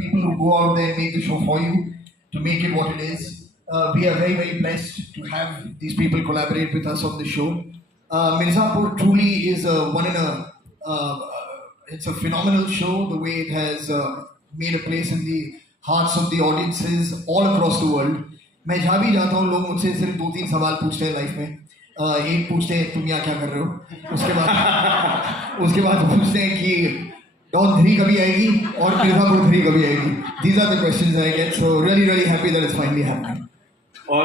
people who go out there and make the show for you to make it what it is. We are very, very blessed to have these people collaborate with us on the show. Mirzapur truly is a one in a. It's a phenomenal show. The way it has made a place in the hearts of the audiences all across the world. मैं जहाँ भी जाता हूँ लोग मुझसे सिर्फ 2-3 सवाल पूछते हैं लाइफ में. एक पूछते हैं तुम यहाँ क्या कर रहे हो, उसके बाद पूछते हैं कि डॉन 3 कभी आएगी और मिर्जापुर 3 कभी आएगी. These are the questions I get, so really happy that it's finally happening. और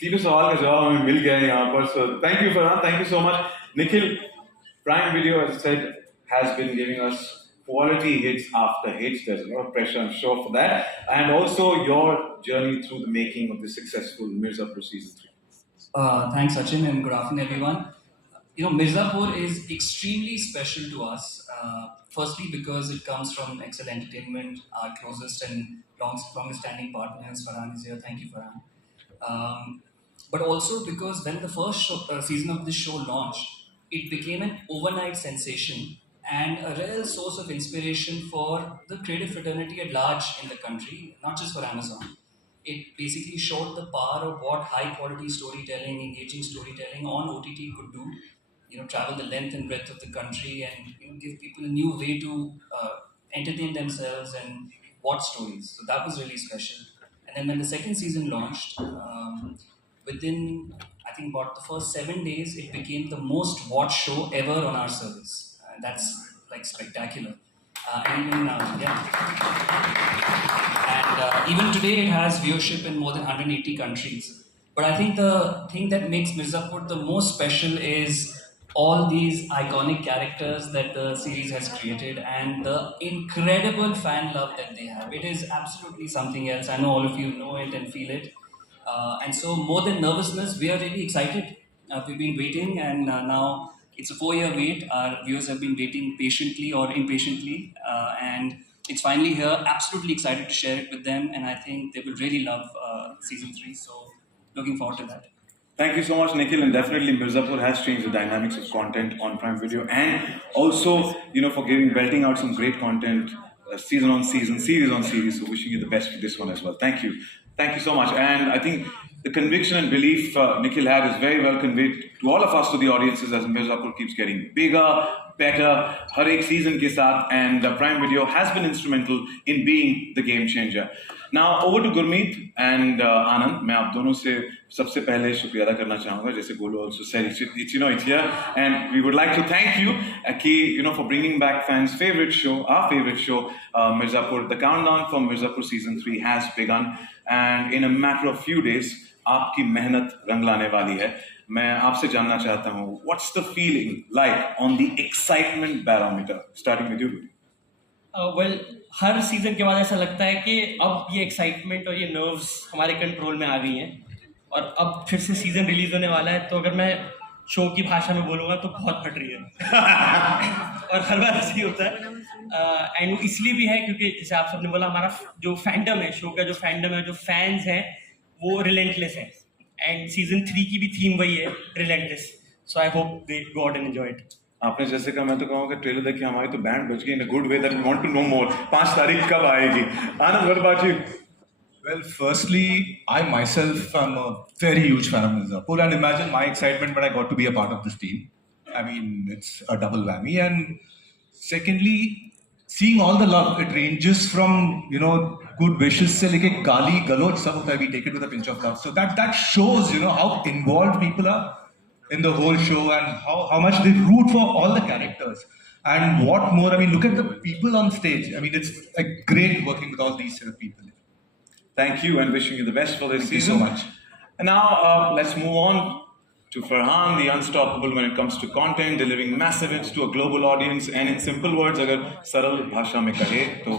तीनों सवाल का जवाब हमें मिल गया है यहाँ पर. So thank you Farhan, thank you so much. Nikhil, Prime Video, as I said, has been giving us quality hits after hits. There's a lot of pressure, I'm sure, for that. And also your journey through the making of the successful Mirzapur Season 3. Thanks, Sachin, and good afternoon, everyone. You know, Mirzapur is extremely special to us. Firstly, because it comes from Excel Entertainment, our closest and longest-standing partners. Farhan is here. Thank you, Farhan. But also because when the first season of this show launched, it became an overnight sensation and a real source of inspiration for the creative fraternity at large in the country, not just for Amazon. It basically showed the power of what high-quality storytelling, engaging storytelling on OTT could do. You know, travel the length and breadth of the country and give people a new way to entertain themselves and watch stories. So that was really special. And then when the second season launched, within I think about the first 7 days, it became the most watched show ever on our service. That's like spectacular. Even today, it has viewership in more than 180 countries. But I think the thing that makes Mirzapur the most special is all these iconic characters that the series has created and the incredible fan love that they have. It is absolutely something else. I know all of you know it and feel it. And so more than nervousness, we are really excited. We've been waiting and now it's a 4-year wait. Our viewers have been waiting patiently or impatiently. And it's finally here. Absolutely excited to share it with them. And I think they will really love season 3. So looking forward to that. Thank you so much, Nikhil, and definitely Mirzapur has changed the dynamics of content on Prime Video, and also, you know, for belting out some great content, season on season, series on series. So wishing you the best for this one as well. Thank you so much. And I think the conviction and belief Nikhil had is very well conveyed to all of us, to the audiences, as Mirzapur keeps getting bigger, better, har ek season ke saath, and Prime Video has been instrumental in being the game changer. Now over to Gurmeet and Anand. मैं आप दोनों से सबसे पहले शुक्रिया अदा करना चाहूँगा. जैसे Golu also said, it's here, and we would like to thank you, for bringing back fans' favorite show, our favorite show, Mirzapur. The countdown for Mirzapur season 3 has begun, and in a matter of few days, आपकी मेहनत रंग लाने वाली है. मैं आपसे जानना चाहता हूँ, what's the feeling like on the excitement barometer? Starting with you. Well, her season के बाद ऐसा लगता है कि अब ये एक्साइटमेंट और ये नर्व्स हमारे कंट्रोल में आ गई हैं और अब फिर से सीजन रिलीज होने वाला है. तो अगर मैं शो की भाषा में बोलूँगा तो बहुत फट रही है और हर बार ऐसे ही होता है. एंड इसलिए भी है क्योंकि जैसे आप सबने बोला, हमारा जो फैंडम है, शो का जो फैंडम है, जो फैंस हैं, वो रिलेंटलेस है. एंड सीजन 3 की भी थीम वही है, relentless. So I hope they go out and enjoy it. आपने जैसे कहा, मैं तो कहूँगा ट्रेलर देख के हमारी तो बैंड बज गई in a good way, that we want to know more. 5 तारीख कब आएगी? आनंद, what about you? Well, firstly, I myself am a very huge fan of Mirzapur, and imagine my excitement when I got to be a part of this team. I mean, it's a double whammy. And secondly, seeing all the love, it ranges from, good wishes se leke gali galoj sab hota hai, we take it with a pinch of love. So that shows, how involved people are in the whole show and how much they root for all the characters. And what more, I mean, look at the people on stage. I mean, it's great working with all these people. Thank you, and wishing you the best for this season. Thank you so much. And now let's move on to Farhan, the unstoppable when it comes to content, delivering massive hits to a global audience, and in simple words, agar saral bhasha mein kahe to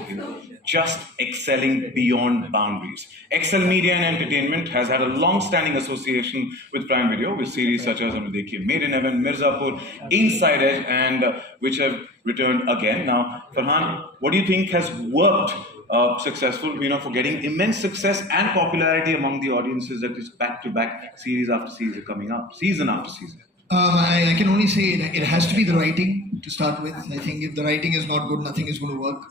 just excelling beyond boundaries. Excel Media and Entertainment has had a long-standing association with Prime Video, with series such as Made in Heaven, Mirzapur, Inside Edge, and which have returned again. Now, Farhan, what do you think has worked successful, for getting immense success and popularity among the audiences that is back-to-back, series after series coming up, season after season? I can only say it has to be the writing to start with. I think if the writing is not good, nothing is going to work.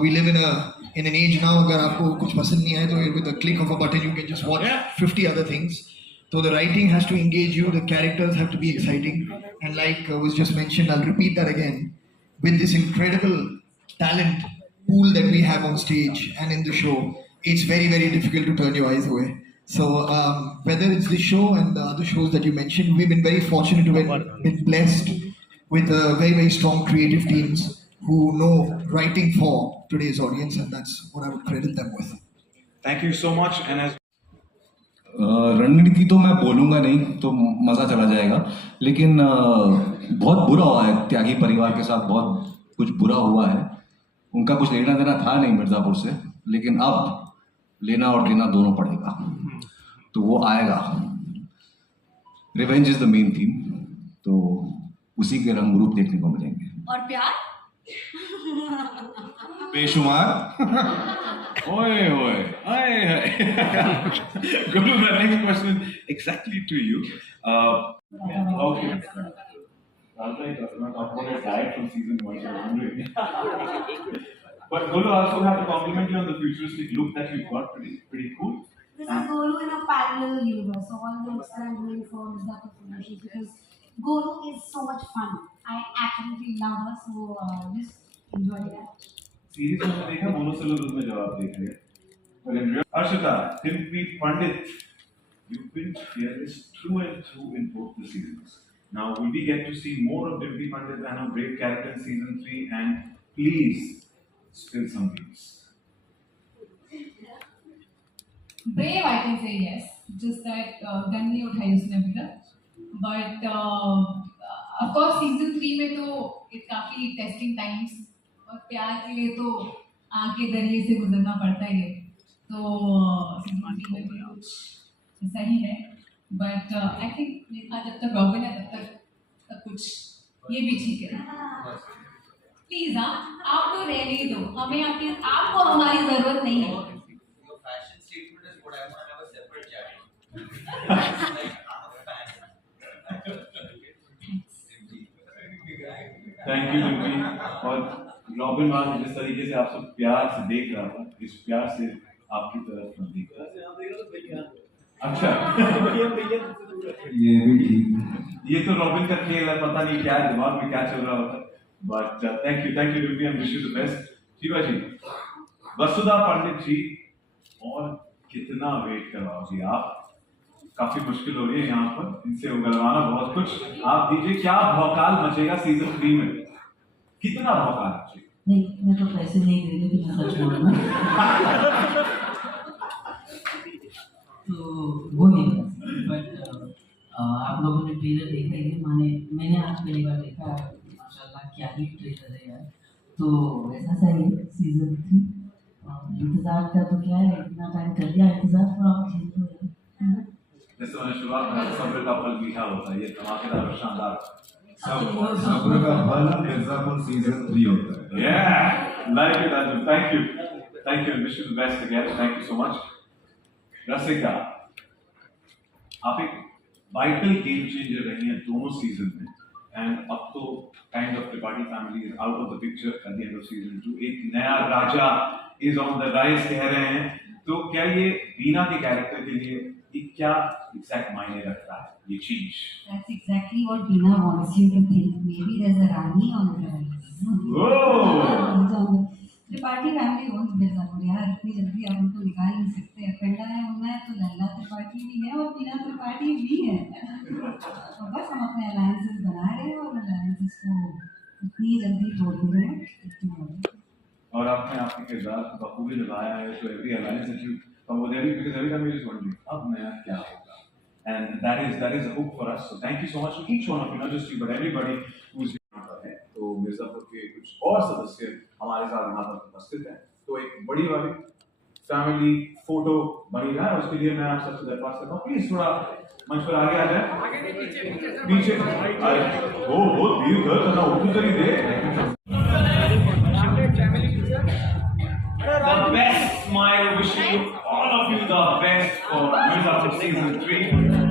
We live in a in an age now अगर आपको कुछ पसंद नहीं आए तो with a click of a button you can just watch 50 other things. So the writing has to engage you, the characters have to be exciting, and like was just mentioned, I'll repeat that again. With this incredible talent pool that we have on stage and in the show, it's very, very difficult to turn your eyes away. So whether it's this show and the other shows that you mentioned, we've been very fortunate to have been blessed with very, very strong creative teams who know writing for today's audience, and that's what I would credit them with. Thank you so much. And as रणनीति तो मैं बोलूँगा नहीं तो मज़ा चला जाएगा, लेकिन बहुत बुरा हुआ है त्यागी परिवार के साथ, बहुत कुछ बुरा हुआ है. उनका कुछ लेना देना था नहीं मिर्ज़ापुर से, लेकिन अब लेना और देना दोनों पड़ेगा, तो वो आएगा. Revenge is the main theme, तो उसी के रंग रूप देखने को मिलेंगे. और प्यार बेशुमार. Oi, oi, Guru, the next question is exactly to you. Okay. Ralph does not talk about his diet from season 1, so I'm wondering. But Guru, I also have to compliment you on the futuristic look that you've got. Pretty cool. This is Golu in a parallel universe. So all the looks that I'm doing for Mirzapur Promotions, because Golu is so much fun. I absolutely love her, so just enjoy that. Series में देखा मोनोसिलर में जवाब देखेंगे. But in real, Arshita, Timothy Pandit, you've been fearless through and through in both the seasons. Now, will we get to see more of Timothy Pandit and a great character in season 3? And please spill some beans. Brave, I can say yes. Just that gun नहीं उठाई उसने अभी तक. But of course season 3 में तो it काफी testing times, और प्यार के लिए तो आग के दरिये से गुजरना पड़ता ही है. तो सीजन 3 में भी कुछ ऐसा ही है. बट आई थिंक मेरा जब तक रॉबिन है तब कुछ ये भी ठीक है. प्लीज आप तो रहने दो, हमें आपको हमारी जरूरत नहीं है. Fashion statement is what I want to have a separate chat. Thank you, Timothy. और रॉबिन आज जिस तरीके से आप सब प्यार से देख रहा था, इस प्यार से आपकी तरफ न देख रहा. अच्छा. ये भी ठीक. ये तो रॉबिन का खेल है, पता नहीं क्या दिमाग में क्या चल रहा होता. But thank you Timothy, and wish you the best. Shiva ji, Vasudha Pandit ji, और कितना वेट करवाओगे आप? काफी मुश्किल हो रही है यहाँ पर इनसे उगलवाना बहुत कुछ. आप दीजिए, क्या भौकाल मचेगा सीजन 3 में? कितना भौकाल मचेगा? नहीं, मैं तो पैसे नहीं दे रही थी, मैं सच बोल रहा हूँ. तो वो नहीं, बट आप लोगों ने ट्रेलर देखा ही है. मैंने आज पहली बार देखा. माशाल्लाह क्या ही ट्रेलर है यार. तो ऐसा सही है सीजन 3. इंतजार का तो क्या है, इतना टाइम कर लिया इंतजार, थोड़ा और झेल तो है. जैसे मैंने शुरुआत में सब्र का फल मीठा होता है, ये धमाकेदार और शानदार. सब्र का फल मिर्जापुर सीजन 3 होता है. Yeah, like it, Arjun. Thank you, and wish you the best again. Thank you so much. रसिका, आप एक वाइटल गेम चेंजर रही हैं दोनों सीजन में, एंड अब तो kind of Tripathi family is out of the picture at the end off season 2. एक नया राजा इज ऑन द राइज कह रहे हैं. तो क्या ये बीना के कैरेक्टर के लिए ये क्या एग्जैक्ट मायने रखता है ये change? That's exactly what Veena wants you to think. Maybe there's a Rani on the rise. Tripathi family owns Mirzapur यार. इतनी जल्दी आप उनको निकाल नहीं सकते. पेंडा है होना है तो लल्ला त्रिपाठी भी है और बीना त्रिपाठी भी है. तो बस हम अपने अलायंसेस बना रहे हैं और अलायंसेस को इतनी जल्दी तोड़ नहीं रहे हैं. और आपने आपके किरदार को बखूबी निभाया है. तो every alliance that you come with because every time you just wondering अब नया क्या होगा. And that is a hook for us. So thank you so much to each one of you, not just you, but everybody who's here. तो मिर्जापुर के कुछ और सदस्य हमारे साथ यहाँ पर उपस्थित हैं. तो एक बड़ी वाली फैमिली फोटो बनी है, उसके लिए मैं आप सबसे दरख्वास्त करता हूँ, प्लीज थोड़ा मंच पर आगे आ जाए. पीछे वो धीरे करना उठू जरी दे. The best smile, wishing all of you the best for Mirzapur season 3.